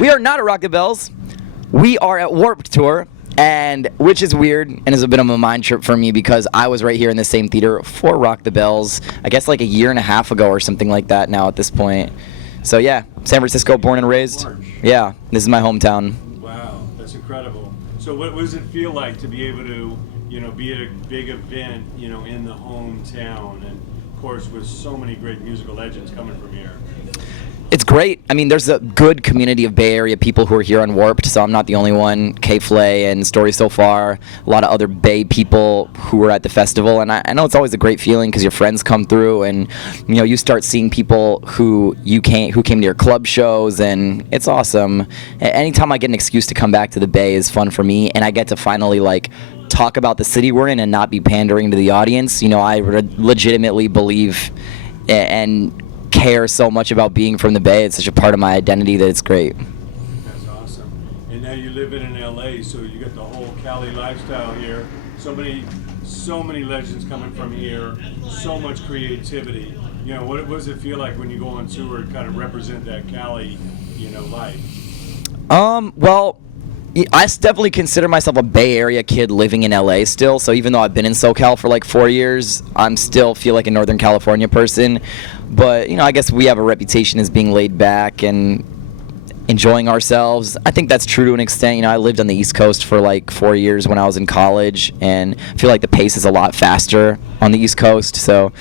We are not at Rock the Bells. We are at Warped Tour, and which is weird and is a bit of a mind trip for me because I was right here in the same theater for Rock the Bells, I guess like a year and a half ago or something like that now at this point. So yeah, San Francisco, born and raised. Yeah, this is my hometown. Wow, that's incredible. So what does it feel like to be able to, be at a big event, in the hometown, and of course with so many great musical legends coming from here? It's great. I mean, there's a good community of Bay Area people who are here on Warped, so I'm not the only one. K-Flay and Story So Far, a lot of other Bay people who were at the festival, and I know it's always a great feeling because your friends come through, and you start seeing people who came to your club shows, and it's awesome. Anytime I get an excuse to come back to the Bay is fun for me, and I get to finally talk about the city we're in and not be pandering to the audience. I legitimately believe and care so much about being from the Bay. It's such a part of my identity that it's great. That's awesome. And now you live in LA, so you got the whole Cali lifestyle here. So many legends coming from here. So much creativity. What does it feel like when you go on tour and kind of represent that Cali, life? Well, I definitely consider myself a Bay Area kid living in LA still, so even though I've been in SoCal for 4 years, I'm still feel like a Northern California person. But, I guess we have a reputation as being laid back and enjoying ourselves. I think that's true to an extent. I lived on the East Coast for 4 years when I was in college, and I feel like the pace is a lot faster on the East Coast. So,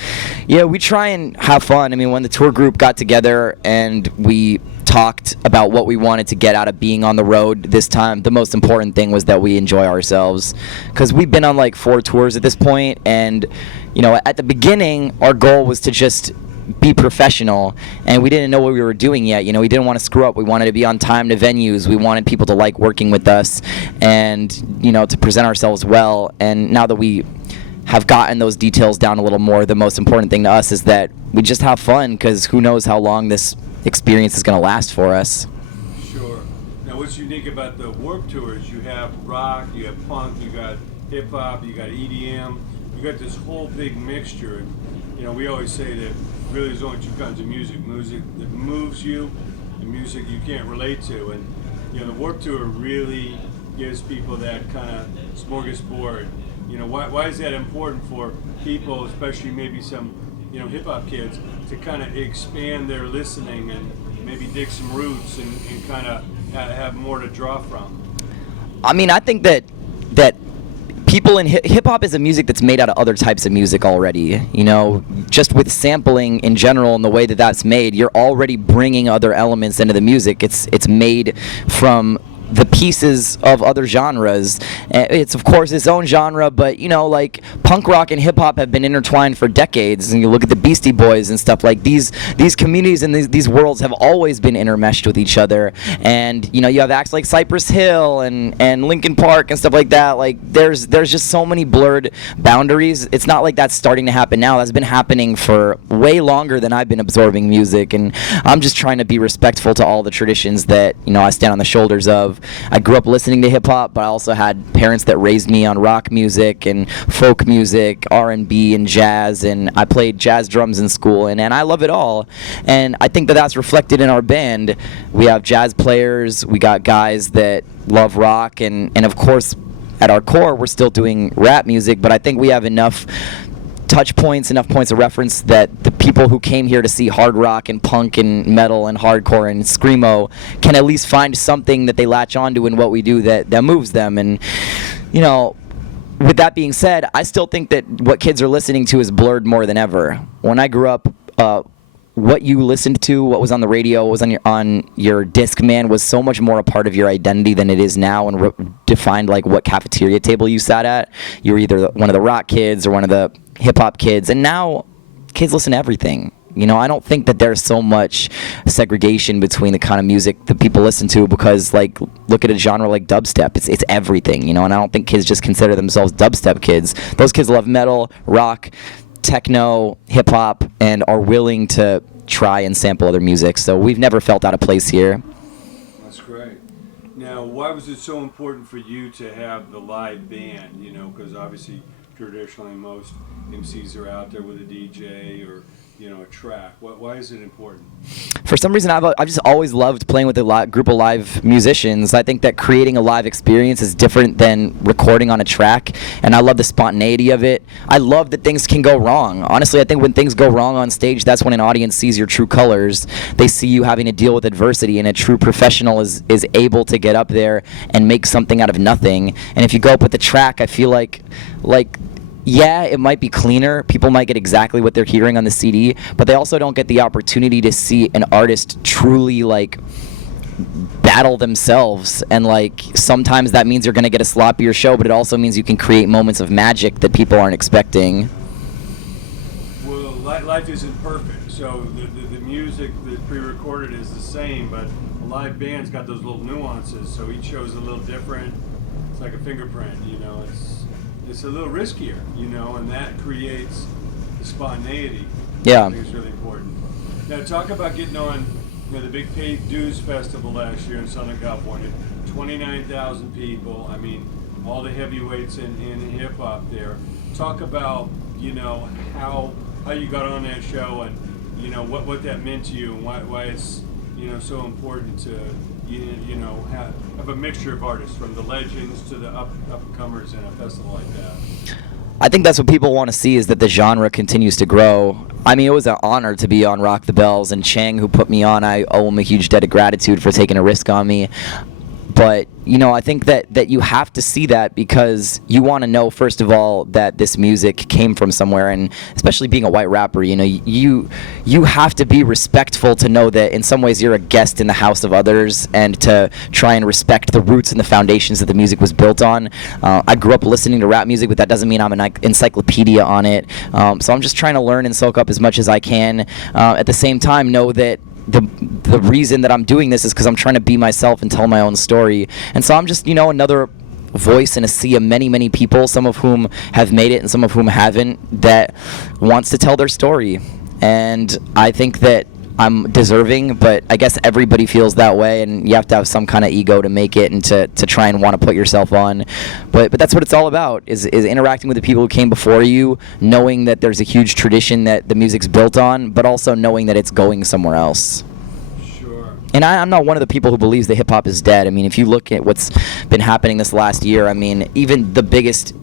yeah, we try and have fun. I mean, when the tour group got together and we talked about what we wanted to get out of being on the road this time, the most important thing was that we enjoy ourselves, because we've been on 4 tours at this point, and at the beginning our goal was to just be professional, and we didn't know what we were doing yet. We didn't want to screw up. We wanted to be on time to venues. We wanted people to like working with us, and to present ourselves well. And now that we have gotten those details down a little more, the most important thing to us is that we just have fun, because who knows how long this experience is going to last for us. Sure. Now, what's unique about the Warped Tour is you have rock, you have punk, you got hip hop, you got EDM, you got this whole big mixture. And we always say that really there's only 2 kinds of music that moves you and music you can't relate to. And the Warped Tour really gives people that kind of smorgasbord. Why is that important for people, especially maybe some hip hop kids, to kind of expand their listening and maybe dig some roots and kind of have more to draw from? I mean, I think that people in hip hop is a music that's made out of other types of music already. Just with sampling in general and the way that that's made, you're already bringing other elements into the music. It's made from the pieces of other genres. It's of course its own genre, but punk rock and hip hop have been intertwined for decades. And you look at the Beastie Boys and stuff, these communities and these worlds have always been intermeshed with each other. And you have acts like Cypress Hill and Linkin Park and stuff like that. There's just so many blurred boundaries. It's not like that's starting to happen now. That's been happening for way longer than I've been absorbing music, and I'm just trying to be respectful to all the traditions that I stand on the shoulders of. I grew up listening to hip hop, but I also had parents that raised me on rock music and folk music, R&B and jazz, and I played jazz drums in school, and I love it all. And I think that that's reflected in our band. We have jazz players, we got guys that love rock, and of course at our core we're still doing rap music, but I think we have enough touch points, enough points of reference that the people who came here to see hard rock and punk and metal and hardcore and screamo can at least find something that they latch onto in what we do that moves them. And with that being said, I still think that what kids are listening to is blurred more than ever. When I grew up, what you listened to, what was on the radio, what was on your Discman was so much more a part of your identity than it is now, and defined what cafeteria table you sat at. You were either one of the rock kids or one of the hip hop kids, and now kids listen to everything. I don't think that there's so much segregation between the kind of music that people listen to, because look at a genre like dubstep. It's everything, and I don't think kids just consider themselves dubstep kids. Those kids love metal, rock, techno, hip hop, and are willing to try and sample other music. So we've never felt out of place here. That's great. Now, why was it so important for you to have the live band? Because obviously traditionally most MCs are out there with a DJ or a track? Why is it important? For some reason, I've just always loved playing with a group of live musicians. I think that creating a live experience is different than recording on a track, and I love the spontaneity of it. I love that things can go wrong. Honestly, I think when things go wrong on stage, that's when an audience sees your true colors. They see you having to deal with adversity, and a true professional is able to get up there and make something out of nothing. And if you go up with a track, I feel like yeah, it might be cleaner. People might get exactly what they're hearing on the CD, but they also don't get the opportunity to see an artist truly battle themselves. And sometimes that means you're going to get a sloppier show, but it also means you can create moments of magic that people aren't expecting. Well, life isn't perfect, so the music that's pre-recorded is the same, but a live band's got those little nuances, so each show is a little different. It's like a fingerprint, it's a little riskier, and that creates the spontaneity. Yeah. I think it's really important. Now, talk about getting on the big Paid Dues Festival last year in Southern California. 29,000 people. I mean, all the heavyweights in hip hop there. Talk about, how you got on that show and, what that meant to you and why it's, so important to, have a mixture of artists from the legends to the up-and-comers in a festival like that. I think that's what people want to see, is that the genre continues to grow. I mean, it was an honor to be on Rock the Bells, and Chang, who put me on, I owe him a huge debt of gratitude for taking a risk on me. But, I think that you have to see that because you want to know, first of all, that this music came from somewhere, and especially being a white rapper, you have to be respectful to know that in some ways you're a guest in the house of others, and to try and respect the roots and the foundations that the music was built on. I grew up listening to rap music, but that doesn't mean I'm an encyclopedia on it. So I'm just trying to learn and soak up as much as I can. At the same time, know that the reason that I'm doing this is because I'm trying to be myself and tell my own story. And so I'm just, another voice in a sea of many, many people, some of whom have made it and some of whom haven't, that wants to tell their story. And I think that I'm deserving, but I guess everybody feels that way, and you have to have some kind of ego to make it and to try and want to put yourself on. But that's what it's all about, is interacting with the people who came before you, knowing that there's a huge tradition that the music's built on, but also knowing that it's going somewhere else. Sure. And I'm not one of the people who believes that hip-hop is dead. I mean, if you look at what's been happening this last year, I mean, even the biggest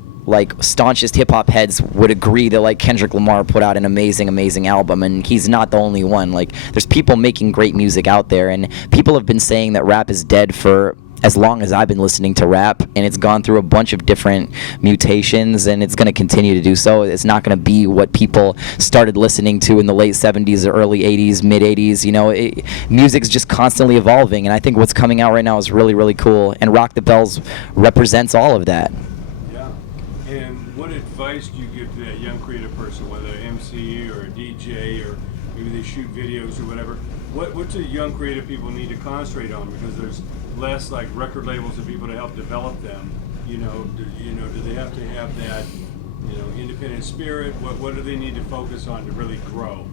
staunchest hip-hop heads would agree that Kendrick Lamar put out an amazing album, and he's not the only one. There's people making great music out there, and people have been saying that rap is dead for as long as I've been listening to rap, and it's gone through a bunch of different mutations, and it's going to continue to do so. It's not going to be what people started listening to in the late 70s or early 80s, mid 80s. Music's just constantly evolving, and I think what's coming out right now is really, really cool, and Rock the Bells represents all of that. And what advice do you give to that young creative person, whether an MC or a DJ or maybe they shoot videos or whatever? What do young creative people need to concentrate on? Because there's less record labels and people to help develop them. Do they have to have that independent spirit? What do they need to focus on to really grow?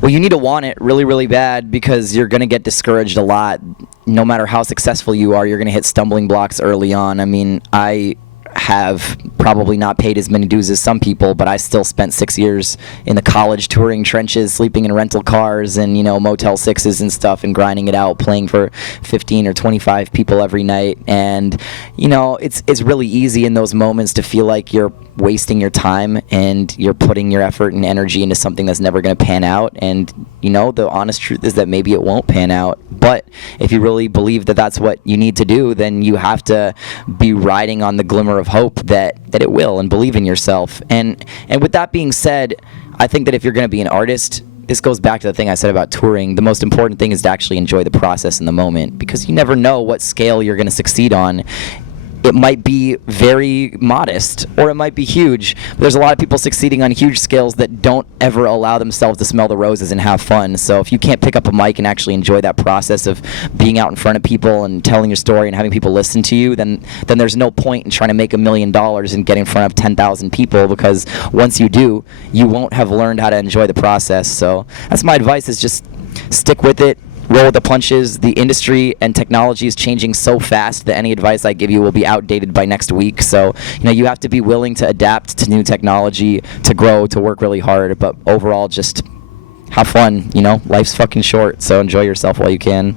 Well, you need to want it really, really bad, because you're going to get discouraged a lot. No matter how successful you are, you're going to hit stumbling blocks early on. I mean, I have probably not paid as many dues as some people, but I still spent 6 years in the college touring trenches, sleeping in rental cars and, Motel 6s and stuff, and grinding it out, playing for 15 or 25 people every night. And, it's really easy in those moments to feel like you're wasting your time and you're putting your effort and energy into something that's never going to pan out. And, the honest truth is that maybe it won't pan out. But if you really believe that that's what you need to do, then you have to be riding on the glimmer of hope that it will, and believe in yourself. And with that being said, I think that if you're going to be an artist, this goes back to the thing I said about touring. The most important thing is to actually enjoy the process in the moment, because you never know what scale you're going to succeed on. It might be very modest, or it might be huge. But there's a lot of people succeeding on huge scales that don't ever allow themselves to smell the roses and have fun. So if you can't pick up a mic and actually enjoy that process of being out in front of people and telling your story and having people listen to you, then there's no point in trying to make $1 million and get in front of 10,000 people, because once you do, you won't have learned how to enjoy the process. So that's my advice, is just stick with it. roll with the punches. The industry and technology is changing so fast that any advice I give you will be outdated by next week. So, you have to be willing to adapt to new technology, to grow, to work really hard. But overall, just have fun. Life's fucking short, so enjoy yourself while you can.